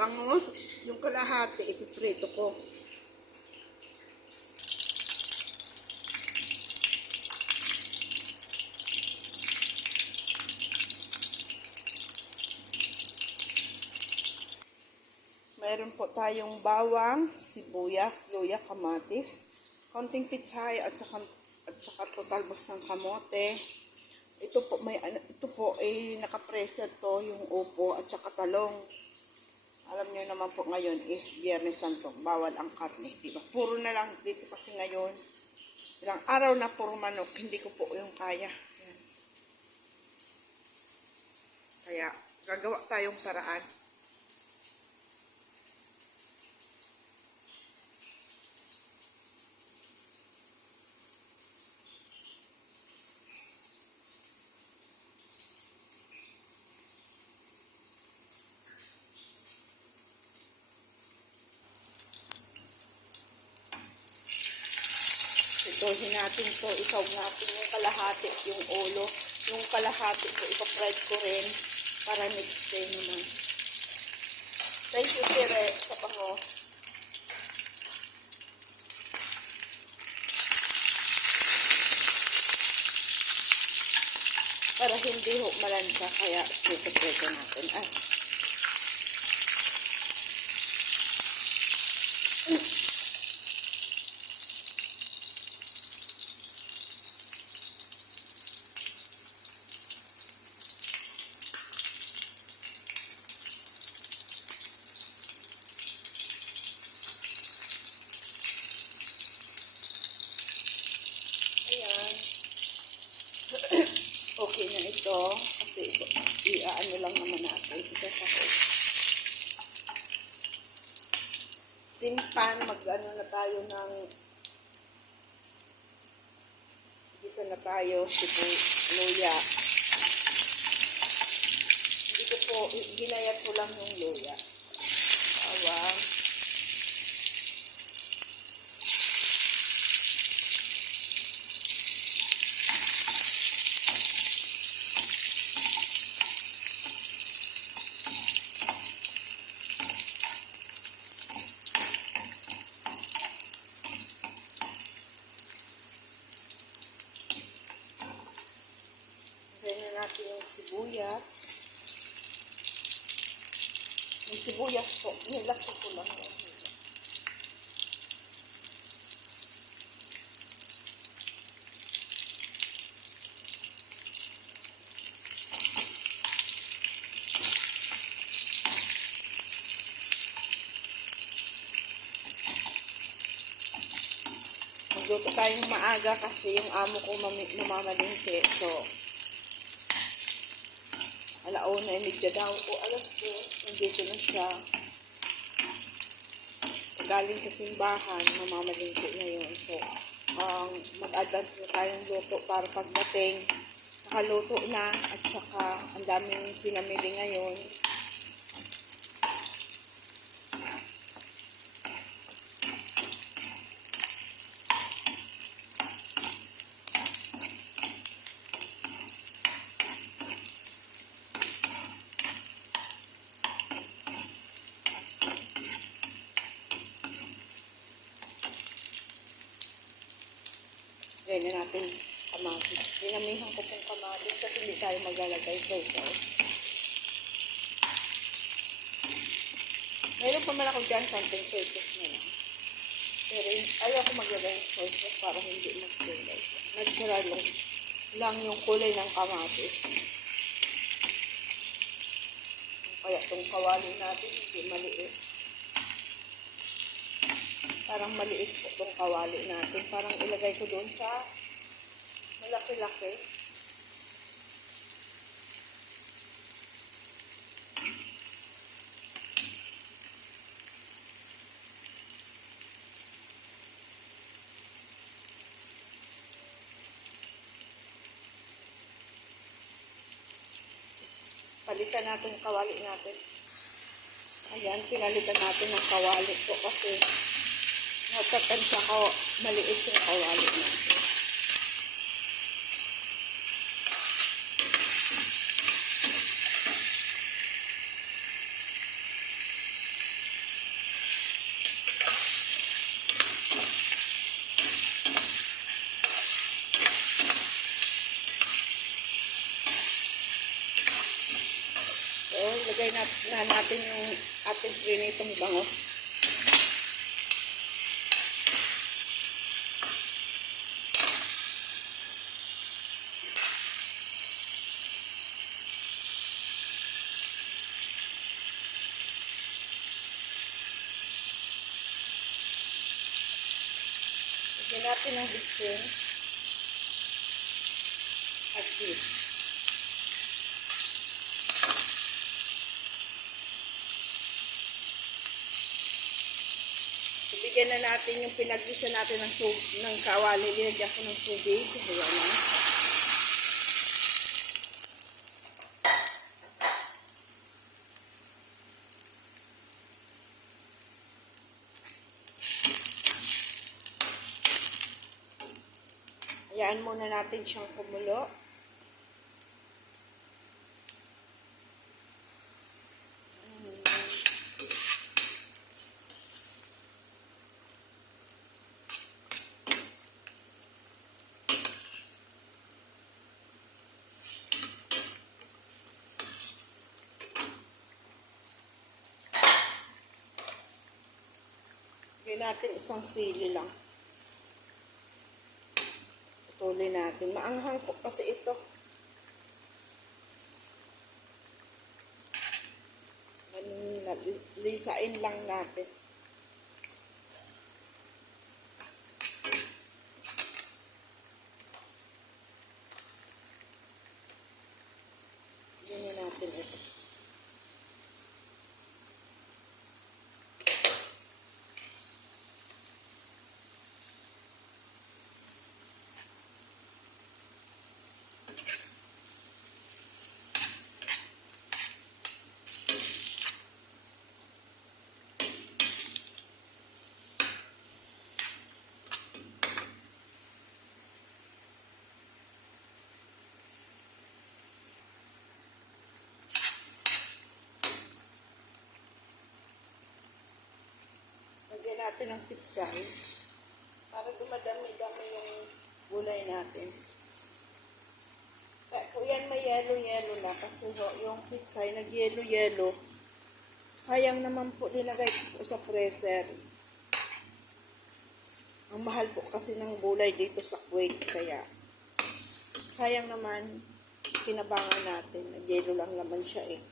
Bangos, yung kalahati, ipiprito ko. Meron po tayong bawang, sibuyas, luya, kamatis, konting pichay at saka po talbos ng kamote. Ito po ay nakapreset to yung upo at saka talong. Alam niyo naman po ngayon is Biyernes Santo, bawal ang karne, di ba? Puro na lang dito kasi ngayon. Ilang araw na puro manok, hindi ko po yung kaya. Yan. Kaya gagawa tayong paraan. Itohin natin to, isaw natin yung kalahati, yung ulo. Yung kalahati ko, ipapride ko rin para next day naman. Thank you, Sire, sa bangos. Para hindi ho malansa, kaya ipapride natin. Okay na ito kasi iaano lang naman natin isasahog. Simpan, mag-ano na tayo ng gisa na tayo, luya. Hindi ko po, ginayat ko lang yung luya. Bawang. Ganyan natin yung sibuyas. Yung sibuyas po, nilaki ko lang yung hila. Magluto tayong maaga kasi yung amo ko namamalingke. So, alauna ay midya daw o alas 2, nandito na siya. Galing sa simbahan, mamamalingki ngayon. So, mag-advance na tayong luto para pagdating, nakaluto na at saka ang daming pinamili ngayon. Ganyan natin kamatis. Dinamihan ko pong kamatis kasi hindi tayo maglalagay soy sauce. Meron pa man ako dyan, konting soy sauce na lang. Pero ayaw ko maglagay ng soy sauce para hindi mag-kulay. Natural lang yung kulay ng kamatis. Kaya itong kawali natin hindi maliit. Parang maliit po itong kawali natin. Parang ilagay ko doon sa malaki-laki. Palitan natin yung kawali natin. Ayan, pinalitan natin ng kawali ko kasi natatansya ko maliit yung kawali natin. So, lagay na natin yung ating prinitong bango. Lagyan natin ng bitsin at beef. Bigyan na natin yung pinagisa natin ng kawali. Linagyan ko ng tubig. Ayan na. Ayan muna natin siyang kumulo. Lagyan natin isang sili lang. Putulin natin. Maanghang po kasi ito. Lisain lang natin. Lagyan natin ito. Lagyan natin ng pitsay para dumadami-dami yung gulay natin. Kung yan may yelo-yelo na kasi yung pitsay nag-yelo-yelo, sayang naman po nilagay po sa freezer. Ang mahal po kasi ng gulay dito sa Kuwait, kaya sayang naman kinabangan natin. Nag-yelo lang naman siya eh.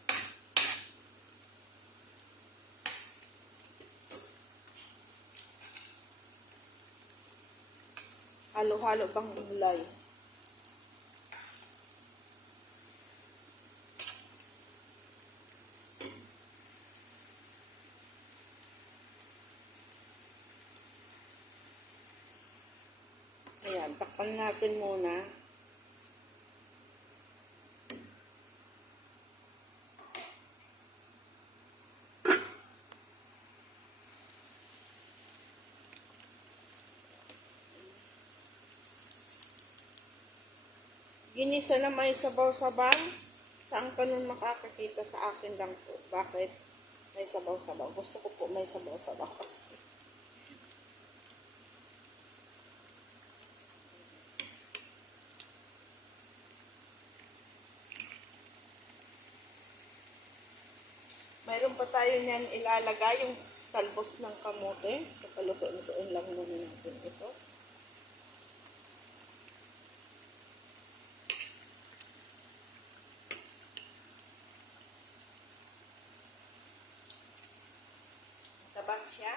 Halo-halo pang gulay. Ayan, takpan natin muna. Ginisa na may sabaw-sabaw. Saan ka nun makakakita? Sa akin lang po. Bakit? May sabaw-sabaw. Gusto ko po may sabaw-sabaw kasi. Mayroon pa tayo niyan ilalagay yung talbos ng kamote. So, paluto-lutuin lang muna natin ito. Tabang siya.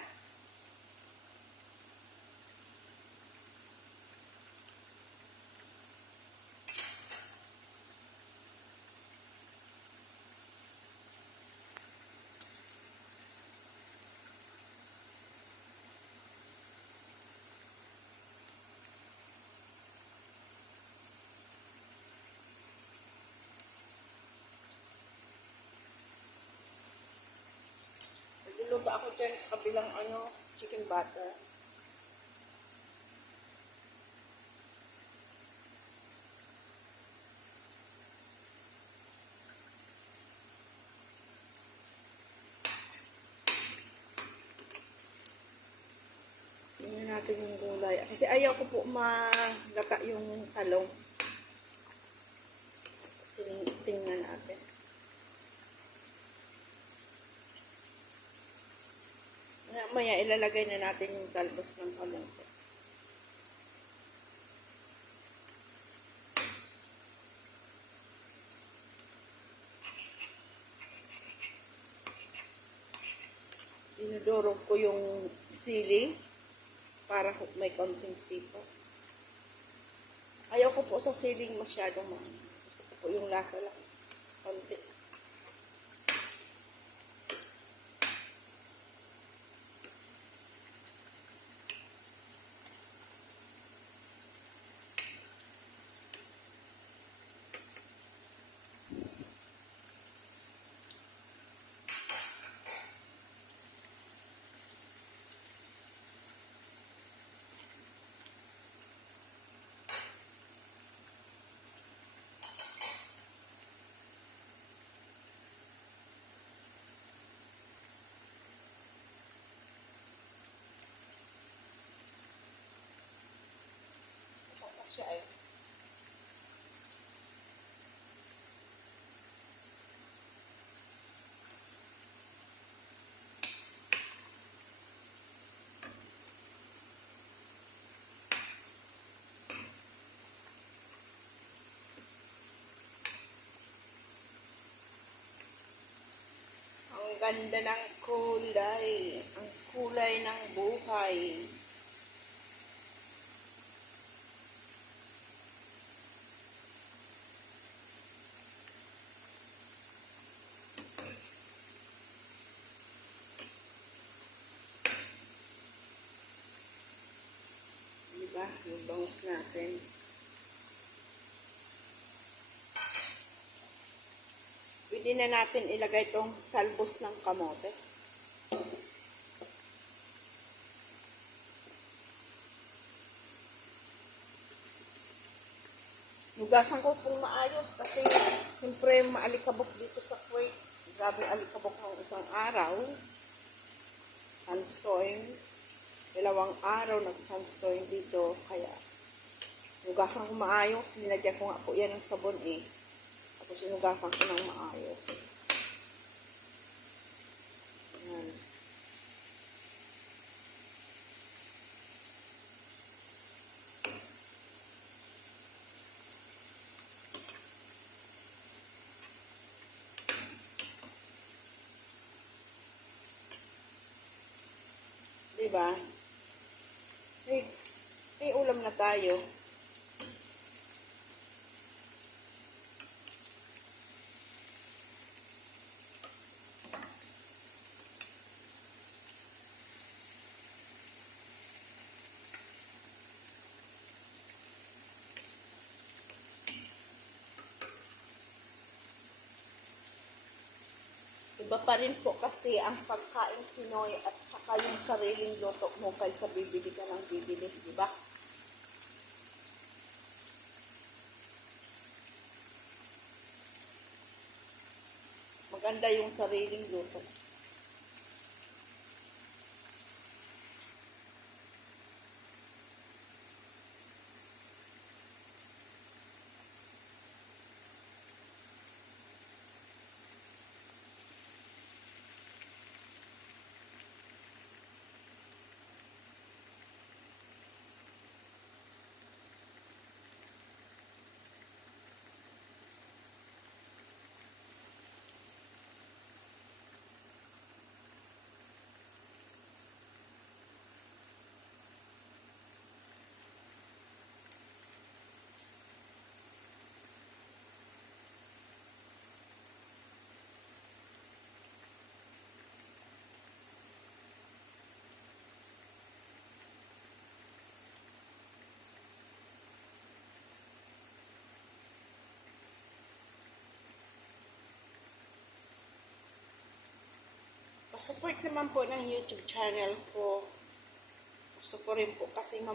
Nagluluto ako dyan sa kabilang chicken butter. Tingnan natin yung gulay. Kasi ayaw ko po magata yung talong. Tingnan natin. Maya ilalagay na natin yung talbos ng kamote. Dinudurog ko yung sili para may konting sipa. Ayaw ko po sa siling masyadong gusto ko po yung lasa lang. Konti. Siya ay. Ang ganda ng kulay. Ang kulay ng buhay. Diba? Yung bangus natin. Pwede na natin ilagay itong talbos ng kamote. Hugasan ko pong maayos kasi siyempre maalikabok dito sa Kuwait. Grabe alikabok ng isang araw. Sunstorm. 2 araw nag-sunstorm dito. Kaya hugasan ko maayos. Nilagyan ko nga po yan ng sabon eh. Tapos sinugasan ko ng maayos. Ayan. Diba? May ulam na tayo. Iba pa rin po kasi ang pagkain Pinoy at saka yung sariling luto mo kaysa bibili ka ng bibili, di ba? Mas maganda yung sariling luto. Support naman po ng YouTube channel ko. Gusto ko rin po kasi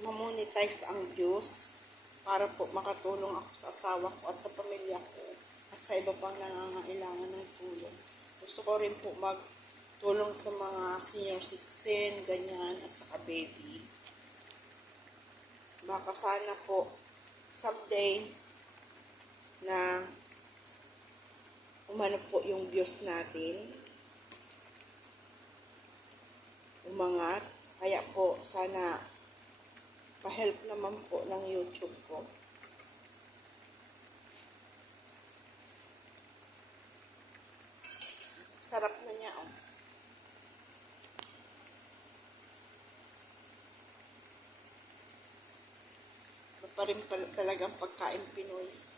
mamonetize ang views para po makatulong ako sa asawa ko at sa pamilya ko at sa iba pang nangangailangan ng tulong. Gusto ko rin po magtulong sa mga senior citizen, ganyan, at saka baby. Baka sana po someday na umano po yung views natin. umangat. Kaya po, sana pa-help naman po ng YouTube ko. Sarap na niya, oh. Ano pa rin talagang pagkain Pinoy.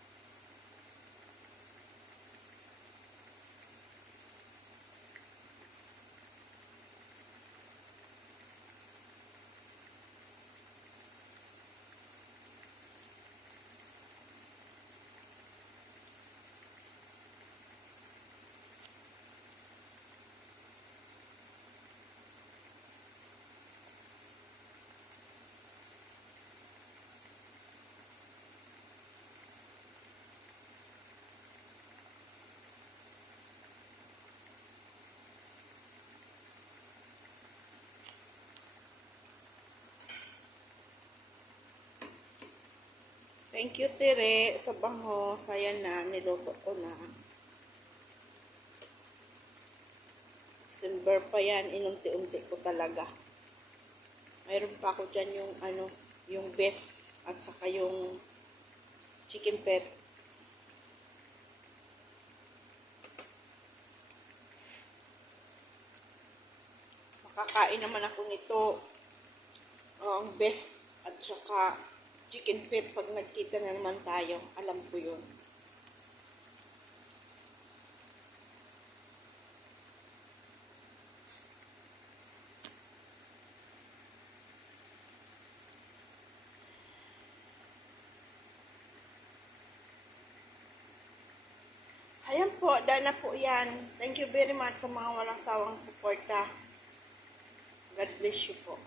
Thank you, Tere, sa bango. Saya na, niluto ko na. December pa yan, inunti-unti ko talaga. Mayroon pa ako dyan yung, yung beef at saka yung chicken pet. Makakain naman ako nito. Ang beef at saka chicken pet pag nagkita na naman tayo. Alam ko yun. Ayan po, dahil na po yan. Thank you very much sa mga walang sawang suporta. God bless you po.